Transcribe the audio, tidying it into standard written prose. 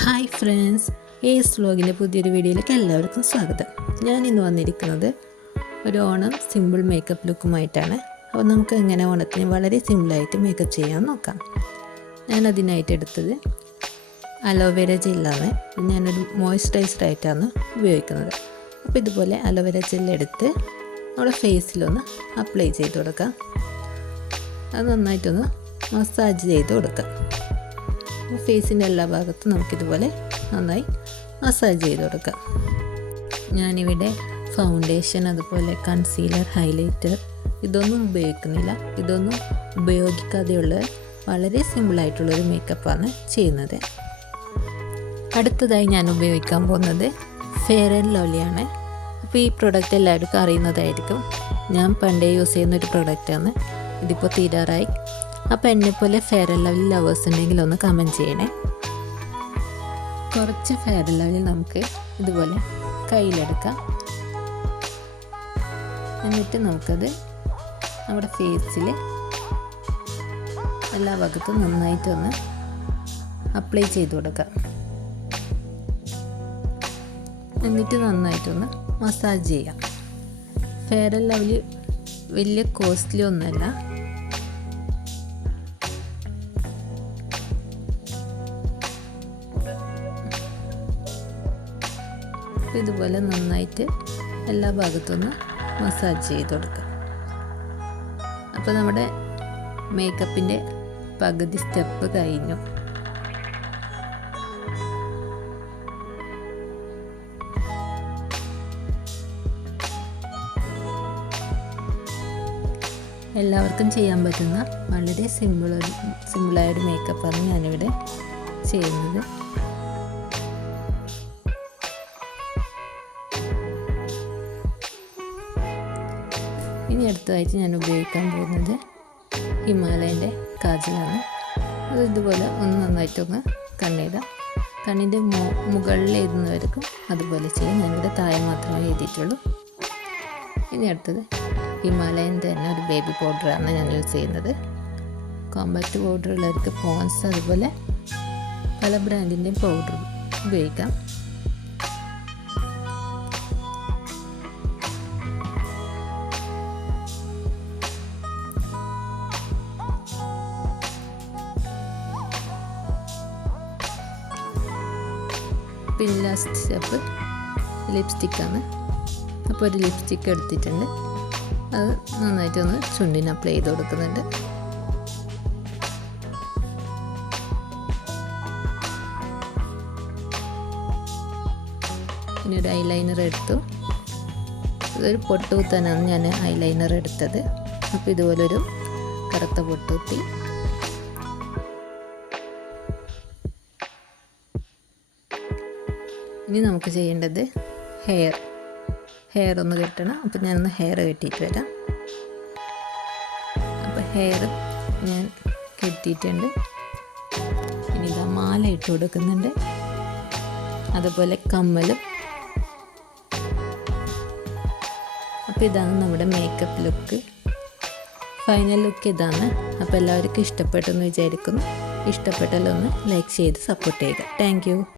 Hi friends, ace വ്ലോഗിൻ്റെ പുതിയൊരു വീഡിയോയിലേക്ക് എല്ലാവർക്കും സ്വാഗതം. ഞാനിന്ന് വന്നിരിക്കുന്നത് ഒരു ഓണം സിമ്പിൾ മേക്കപ്പ് ലുക്കുമായിട്ടാണ്. അപ്പോൾ നമുക്ക് എങ്ങനെ ഓണത്തിന് വളരെ സിമ്പിളായിട്ട് മേക്കപ്പ് ചെയ്യാൻ നോക്കാം. ഞാനതിനായിട്ട് എടുത്തത് അലോവേര ജെല്ലാണ്. ഞാനൊരു മോയ്സ്ചറൈസറായിട്ടാണ് ഉപയോഗിക്കുന്നത്. അപ്പോൾ ഇതുപോലെ അലോവേര ജെല്ലെടുത്ത് നമ്മുടെ ഫേസിലൊന്ന് അപ്ലൈ ചെയ്ത് കൊടുക്കാം. അത് നന്നായിട്ടൊന്ന് മസാജ് ചെയ്ത് കൊടുക്കാം. ഫേസിൻ്റെ എല്ലാ ഭാഗത്തും നമുക്കിതുപോലെ നന്നായി മസാജ് ചെയ്ത് കൊടുക്കാം. ഞാനിവിടെ ഫൗണ്ടേഷൻ, അതുപോലെ കൺസീലർ, ഹൈലൈറ്റർ ഇതൊന്നും ഉപയോഗിക്കുന്നില്ല. ഇതൊന്നും ഉപയോഗിക്കാതെയുള്ള വളരെ സിമ്പിളായിട്ടുള്ളൊരു മേക്കപ്പാണ് ചെയ്യുന്നത്. അടുത്തതായി ഞാൻ ഉപയോഗിക്കാൻ പോകുന്നത് ഫെയർ ആൻഡ് ലവ്ലിയാണ്. അപ്പോൾ ഈ പ്രൊഡക്റ്റ് എല്ലാവർക്കും അറിയുന്നതായിരിക്കും. ഞാൻ പണ്ടേ യൂസ് ചെയ്യുന്നൊരു പ്രൊഡക്റ്റാണ്. ഇതിപ്പോൾ തീരാറായി. അപ്പോൾ എന്നെപ്പോലെ ഫെയർ ആൻഡ് ലവ്ലി ലവേഴ്സ് ഉണ്ടെങ്കിൽ ഒന്ന് കമൻറ്റ് ചെയ്യണേ. കുറച്ച് ഫെയർ ആൻഡ് ലവ്ലി നമുക്ക് ഇതുപോലെ കയ്യിലെടുക്കാം. എന്നിട്ട് നമുക്കത് നമ്മുടെ ഫേസിൽ എല്ലാ ഭാഗത്തും നന്നായിട്ടൊന്ന് അപ്ലൈ ചെയ്ത് കൊടുക്കാം. എന്നിട്ട് നന്നായിട്ടൊന്ന് മസാജ് ചെയ്യാം. ഫെയർ ആൻഡ് ലവ്ലി വലിയ കോസ്റ്റ്ലി ഒന്നുമല്ല. ഇതുപോലെ നന്നായിട്ട് എല്ലാ ഭാഗത്തുനിന്ന് മസാജ് ചെയ്ത് കൊടുക്കുക. അപ്പോൾ നമ്മുടെ മേക്കപ്പിൻ്റെ പകുതി സ്റ്റെപ്പ് കഴിഞ്ഞു. എല്ലാവർക്കും ചെയ്യാൻ പറ്റുന്ന വളരെ സിമ്പിളായൊരു മേക്കപ്പാണ് ഞാനിവിടെ ചെയ്യുന്നത്. ഇനി അടുത്തതായിട്ട് ഞാൻ ഉപയോഗിക്കാൻ പോകുന്നത് ഹിമാലയൻ്റെ കാജലാണ്. അത് ഇതുപോലെ ഒന്ന് നന്നായിട്ടൊന്ന് കണ്ണിടാം. കണ്ണിൻ്റെ മുകളിൽ എഴുതുന്നവർക്കും അതുപോലെ ചെയ്യും. ഞാനിവിടെ താഴെ മാത്രമേ എഴുതിയിട്ടുള്ളൂ. ഇനി അടുത്തത് ഹിമാലയൻ തന്നെ ഒരു ബേബി പൗഡറാണ് ഞാൻ യൂസ് ചെയ്യുന്നത്. കോമ്പാക്റ്റ് പൗഡർ ഉള്ളവർക്ക് പോൺസ്, അതുപോലെ പല ബ്രാൻഡിൻ്റെയും പൗഡർ ഉപയോഗിക്കാം. പിന്നെ ലാസ്റ്റ് സ്റ്റെപ്പ് ലിപ്സ്റ്റിക്കാണ്. അപ്പോൾ ഒരു ലിപ്സ്റ്റിക്ക് എടുത്തിട്ടുണ്ട്. അത് നന്നായിട്ടൊന്ന് ചുണ്ടിന് അപ്ലൈ ചെയ്ത് കൊടുക്കുന്നുണ്ട്. പിന്നെ ഒരു ഐലൈനർ എടുത്തു. ഇതൊരു പൊട്ടുകുത്താനാണ് ഞാൻ ഐലൈനർ എടുത്തത്. അപ്പോൾ ഇതുപോലൊരു കറുത്ത പൊട്ടുകുത്തി. ഇനി നമുക്ക് ചെയ്യേണ്ടത് ഹെയർ ഒന്ന് കെട്ടണം. അപ്പോൾ ഞാനൊന്ന് ഹെയർ കെട്ടിയിട്ട് വരാം. അപ്പോൾ ഹെയർ ഞാൻ കെട്ടിയിട്ടുണ്ട്. ഇനി ഇതാ മാല ഇട്ട് കൊടുക്കുന്നുണ്ട്, അതുപോലെ കമ്മലും. അപ്പോൾ ഇതാണ് നമ്മുടെ മേക്കപ്പ് ലുക്ക്. ഫൈനൽ ലുക്ക് ഇതാണ്. അപ്പോൾ എല്ലാവർക്കും ഇഷ്ടപ്പെട്ടെന്ന് വിചാരിക്കുന്നു. ഇഷ്ടപ്പെട്ടാലൊന്ന് ലൈക്ക് ചെയ്ത് സപ്പോർട്ട് ചെയ്യുക. Thank you.